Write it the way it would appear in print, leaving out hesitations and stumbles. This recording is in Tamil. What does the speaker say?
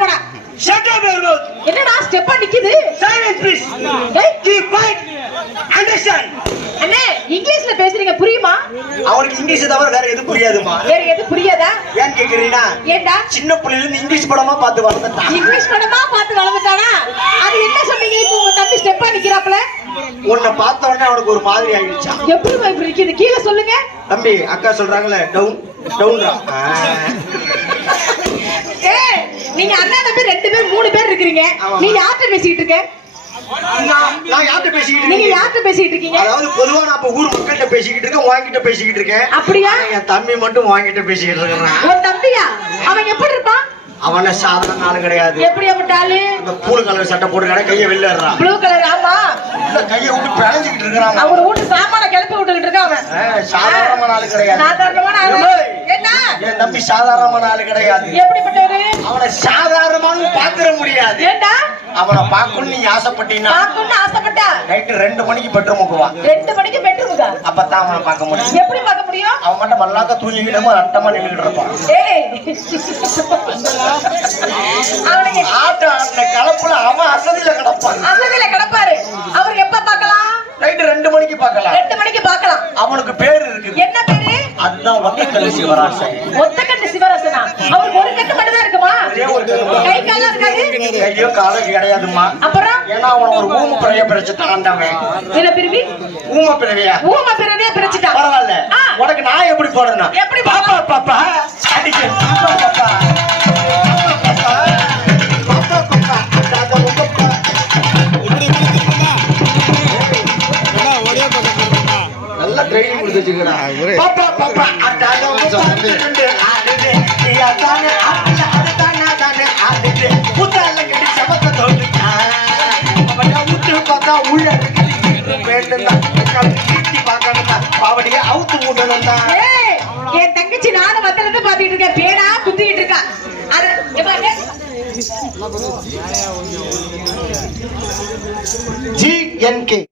போடா. Shut up your mouth. என்னடா ஸ்டெப்பா நிக்குது? Silence please. Keep quiet. Understand? அண்ணே இங்கிலீஷ்ல பேசுறீங்க புரியுமா? அவனுக்கு இங்கிலீஷ் தவிர வேற எதுவும் புரியாதுமா. வேற எது புரியாதா? ஏன் கேக்குறீனா? ஏண்டா? சின்ன புள்ளையில இருந்து இங்கிலீஷ் படமா பார்த்து வளர்ந்துட்டான். இங்கிலீஷ் படமா பார்த்து வளர்ந்துட்டானா? அது என்ன சொன்னீங்க இப்போ உங்க தம்பி ஸ்டெப்பா நிக்கறாப்ல? உன்னை பார்த்த உடனே அவனுக்கு ஒரு மாதிரி ஆயிடுச்சா? எப்படி இப்படி நிக்குது? கீழ சொல்லுங்க. தம்பி அக்கா சொல்றாங்கல டவுன் டவுன்ரா. ஏய் நீங்க அண்ணா தம்பி 2 பேர் 3 பேர் இருக்கீங்க. நீ யார்ட்ட பேசிட்டு இருக்க? நான் யார்ட்ட பேசிட்டு இருக்கேன்? நீங்க யார்ட்ட பேசிட்டு இருக்கீங்க? அதாவது பொதுவா நான் இப்ப ஊர் மக்கள்கிட்ட பேசிக்கிட்டு இருக்கேன், வாங்கிட்ட பேசிக்கிட்டு இருக்கேன். அப்படியா? என் தம்பி மட்டும் வாங்கிட்ட பேசிக்கிட்டு இருக்கான். உன் தம்பியா? அவன் எப்படி இருப்பான்? அவன சாதாரண ஆளு கிடையாது. எப்படி அப்பட்டாளு? இந்த பூளு கலர் சட்டை போட்டுக்கற கைய வெளில ஏறறான். ப்ளூ கலர் ஆமா. இல்ல கைய விட்டு பிராஞ்சிட்டு இருக்கான். அவர் வீட்டு சாமான கிளப்பி விட்டுக்கிட்டு இருக்கான் அவன். சாதாரணமான ஆளு கிடையாது. சாதாரணமான ஆளு. என்ன? என் தம்பி சாதாரணமான ஆளு கிடையாது. எப்படிப்பட்டவரு? அவனை சாதாரணமானு பாத்துற முடியாது. ஏண்டா? அவனை பார்க்கணும் நீ ஆசைப்பட்டீனா பார்க்கணும்னு ஆசைப்பட்டா நைட் 2 மணிக்கு பெட்ரூமுக்கு வா. 2 மணிக்கு பெட்ரூமுக்கா? அப்பதான் அவனை பார்க்க முடியும். எப்படி பார்க்க முடியும்? அவன் மட்டும் மல்லாக்க தூங்கிக்கிட்டமா ரட்டமா நின்னுட்டு இருப்பான். ஏய் அவனுக்கு ஆட்ட ஆட்ட கலப்புல அவன் அசதியில கிடப்பான். அசதியில கிடப்பாரு. அவர் எப்ப பார்க்கலாம்? நைட் 2 மணிக்கு பார்க்கலாம். 2 மணிக்கு பார்க்கலாம். அவனுக்கு பேர் இருக்கு. என்ன பேரு? அதுதான் ஒத்தக்கண்ணு சிவராசன். ஒத்தக்கண்ணு சிவராசனா? அவருக்கு ஒரு கண்ணு மட்டும் தான் இருக்குமா? கை கால்லாம் இருக்காது? கையோ காலோ கிடையாதுமா. அப்புறம் ஏன்னா அவன் ஒரு ஊம பிறைய பிரிச்சுட்டான் ஆண்டவன். என்ன பிரிவி? ஊம பிறவியா? ஊம பிறவியா பிரிச்சுட்டான். பரவாயில்ல. உனக்கு நான் எப்படி போடணும்? எப்படி பாப்பா பாப்பா அடிக்க பாப்பா பாப்பா நல்லா ட்ரைனிங் கொடுத்து வச்சுக்கிறேன். பாப்பா பாப்பா அட்டால வந்து ஆடுது நீ அதானே ஆடல அதானே அதானே ஆடுது புத்தால கடி சமத்த தோடுடா அவனா உத்து பார்த்தா உள்ள வேண்டலாம் கீர்த்தி பார்க்கணும்டா பாவடியே அவுத்து மூடணும்டா. ஏய் என் தங்கச்சி நானும் வந்தறத பாத்துக்கிட்டு இருக்கேன். பேனா குத்திக்கிட்டு இருக்கா. அது எபாங்க GNK